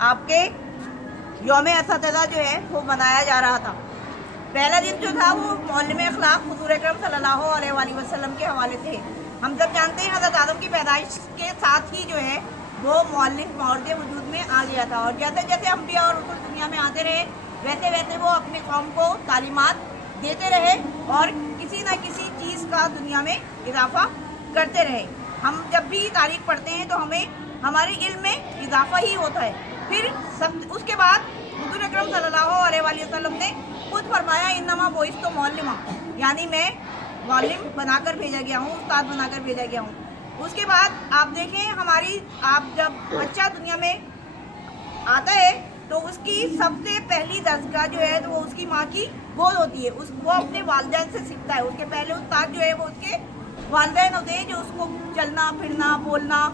آپ کے یوم اساتذہ جو ہے وہ منایا جا رہا تھا۔ پہلا دن جو تھا وہ معلم اخلاق حضور اکرم صلی اللہ علیہ وآلہ وسلم کے حوالے سے ہم سب جانتے ہیں حضرت آدم کی پیدائش کے ساتھ ہی جو ہے وہ معلم مورد وجود میں آ گیا تھا، اور جیسے جیسے انبیاء اور رسول دنیا میں آتے رہے ویسے ویسے وہ اپنی قوم کو تعلیمات دیتے رہے اور کسی نہ کسی چیز کا دنیا میں اضافہ کرتے رہے۔ ہم جب بھی تاریخ پڑھتے ہیں تو ہمیں ہمارے علم میں اضافہ ہی ہوتا ہے۔ پھر اس کے بعد حضور اکرم صلی اللہ علیہ وآلہ وسلم نے خود فرمایا انما بعثت معلما، یعنی میں معلم بنا کر بھیجا گیا ہوں، استاد بنا کر بھیجا گیا ہوں۔ اس کے بعد آپ دیکھیں آپ جب بچہ دنیا میں آتا ہے تو اس کی سب سے پہلی دستگاہ جو ہے تو وہ اس کی ماں کی گود ہوتی ہے، وہ اپنے والدین سے سیکھتا ہے۔ اس کے پہلے استاد جو ہے وہ اس کے والدین ہوتے ہیں جو اس کو چلنا پھرنا بولنا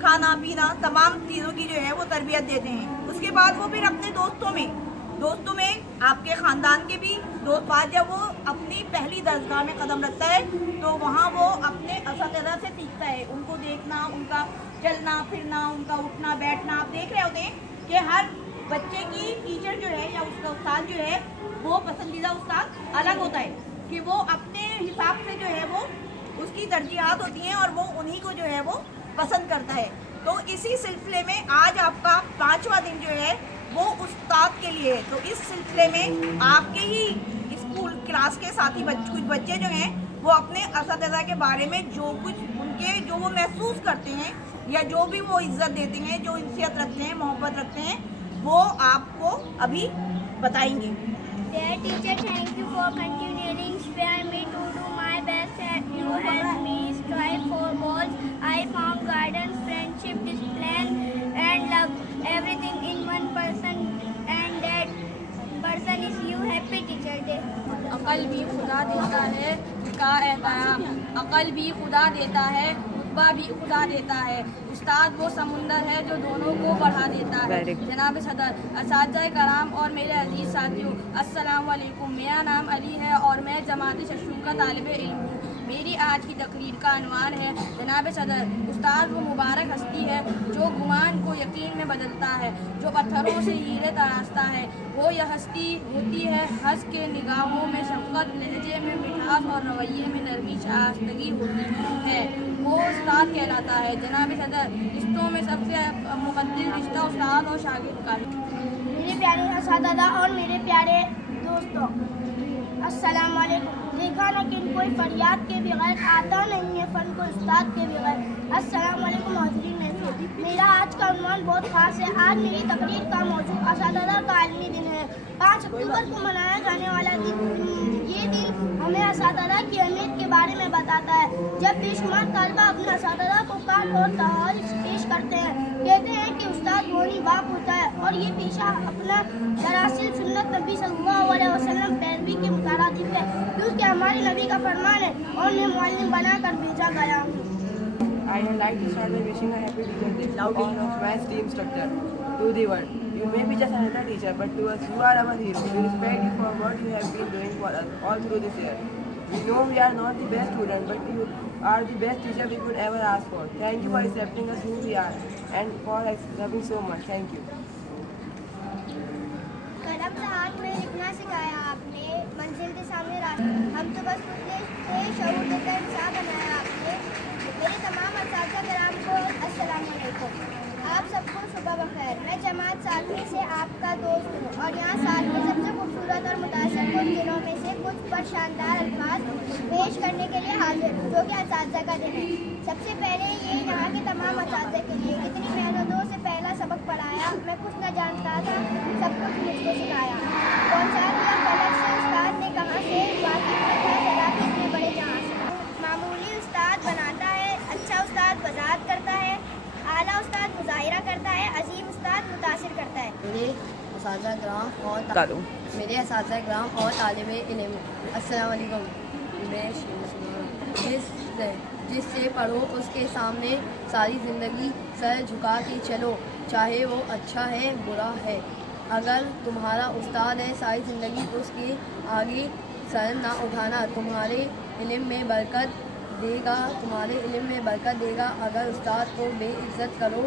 کھانا پینا تمام چیزوں کی جو ہے وہ تربیت دیتے ہیں۔ اس کے بعد وہ پھر اپنے دوستوں میں آپ کے خاندان کے بھی دوست بعد جب وہ اپنی پہلی درسگاہ میں قدم رکھتا ہے تو وہاں وہ اپنے اساتذہ سے سیکھتا ہے، ان کو دیکھنا، ان کا چلنا پھرنا، ان کا اٹھنا بیٹھنا۔ آپ دیکھ رہے ہوتے ہیں کہ ہر بچے کی ٹیچر جو ہے یا اس کا استاد جو ہے وہ پسندیدہ استاد الگ ہوتا ہے کہ وہ اپنے حساب سے جو ہے وہ اس کی ترجیحات ہوتی ہیں اور وہ انہی کو جو ہے وہ پسند کرتا ہے۔ تو اسی سلسلے میں آج آپ کا 5واں دن جو ہے وہ استاد کے لیے ہے۔ تو اس سلسلے میں آپ کے ہی اسکول کلاس کے ساتھی کچھ بچے جو ہیں وہ اپنے اساتذہ کے بارے میں جو کچھ ان کے جو وہ محسوس کرتے ہیں یا جو بھی وہ عزت دیتے ہیں، جو انسیت رکھتے ہیں، محبت رکھتے ہیں، وہ آپ کو ابھی بتائیں گے۔ Dear teacher, thank you for continually inspiring me to do my best. You helped me strive for goals. I found guidance, friendship, discipline, and love. Everything in one person, and that person is you. Happy Teacher Day. عقل بھی خدا دیتا ہے کا احترام، عقل بھی خدا دیتا ہے، رتبہ بھی خدا دیتا ہے۔ استاد وہ سمندر ہے جو دونوں کو بڑھا دیتا ہے۔ جناب صدر، اساتذہ کرام اور میرے عزیز ساتھیوں، السلام علیکم۔ میرا نام علی ہے اور میں جماعت ششوم کا طالب علم ہوں۔ میری آج کی تقریر کا عنوان ہے جناب صدر، استاد وہ مبارک ہستی ہے جو گمان کو یقین میں بدلتا ہے، جو پتھروں سے ہیرے تراشتا ہے۔ وہ یہ ہستی ہوتی ہے ہنس کے نگاہوں میں شفقت، لہجے میں مٹھاس اور رویے میں نرمی شائستگی ہوتی ہے، وہ استاد کہلاتا ہے۔ جناب صدر، رشتوں میں سب سے مقدس رشتہ استاد اور شاگرد کا ہے۔ میرے پیارے اساتذہ اور میرے پیارے دوستوں، السلام علیکم۔ دیکھا نہ کہ کوئی فریاد کے بغیر آتا نہیں ہے فن کو استاد کے بغیر۔ السلام علیکم حاضرین محفل، میرا آج کا عنوان بہت خاص ہے۔ آج میری تقریر کا موضوع اساتذہ کا عالمی دن ہے۔ 5 اکتوبر کو منایا جانے والا یہ دن ہمیں اساتذہ کی اہمیت کے بارے میں بتاتا ہے۔ جب بے شمار طلبہ اپنے اساتذہ کو کار اور تحائف پیش کرتے ہیں، کہتے ہیں کہ استاد وہی باپ ہوتا ہے، اور یہ پیشہ اپنا دراصل سنت نبی صلی اللہ علیہ وسلم پیروی کے مترادف ہے، کیونکہ ہمارے نبی کا فرمان ہے اور میں معلم بنا کر بھیجا گیا ہوں۔ I would like to start by wishing a happy Teacher Day to all of my esteemed instructor, to the world. You may be just another teacher, but to us you are our hero. We respect you for what you have been doing for us all through this year. We know we are not the best students, but you are the best teacher we could ever ask for. Thank you for accepting us who we are and for loving so much. Thank you. قلم سے ہاتھ میں لکھنا سکھایا آپ نے، منزل کے سامنے راستہ، ہم تو بس پتلے سے شعور دے کر انصاف بنایا آپ نے۔ میرے تمام اساتذہ کرام کو السلام علیکم۔ آپ سب کو صبح بخیر۔ میں جماعت ساتھی سے آپ کا دوست ہوں اور یہاں سال کے سب سے خوبصورت اور متاثر کن دنوں میں سے کچھ پر شاندار الفاظ پیش کرنے کے لیے حاضر ہوں، جو کہ اساتذہ کا دن ہے۔ سب سے پہلے یہ یہاں کے تمام اساتذہ کے لیے اتنی محنتوں سے پہلا سبق پڑھایا، میں کچھ نہ جانتا تھا، سب کچھ مجھ کو سکھایا، پہنچا دیا فلک سے استاد نے کہاں سے، واقف نہ تھا ذرا کہ اتنے بڑے جہاں سے۔ معمولی استاد بناتا ہے، اچھا استاد وضاحت کرتا ہے، اعلیٰ استاد مظاہرہ کرتا ہے، عظیم استاد متاثر کرتا ہے۔ میرے اساتذہ کرام اور طالب علم، السلام علیکم۔ میں جس سے پڑھو اس کے سامنے ساری زندگی سر جھکا کے چلو، چاہے وہ اچھا ہے برا ہے۔ اگر تمہارا استاد ہے ساری زندگی اس کے آگے سر نہ اٹھانا، تمہارے علم میں برکت دے گا، اگر استاد کو بے عزت کرو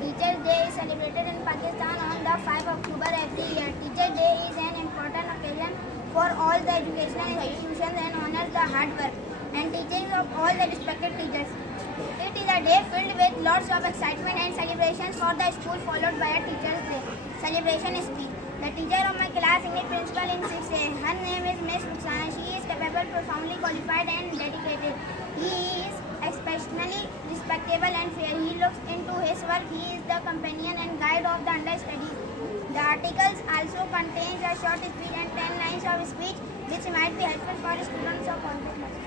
Teachers' Day is celebrated in Pakistan on the 5 October every year. Teachers' Day is an important occasion for all the educational institutions and honors the hard work and teachings of all the respected teachers. It is a day filled with lots of excitement and celebrations for the school, followed by a Teachers' Day celebration speech. The teacher of my class, English principal in 6A, her name is Miss Ruxana. She is capable, profoundly qualified and dedicated. He is exceptionally respectable and fair. He looks into his work. He is the companion and guide of the understudies. The articles also contains a short speech and 10 lines of speech which might be helpful for students of all classes.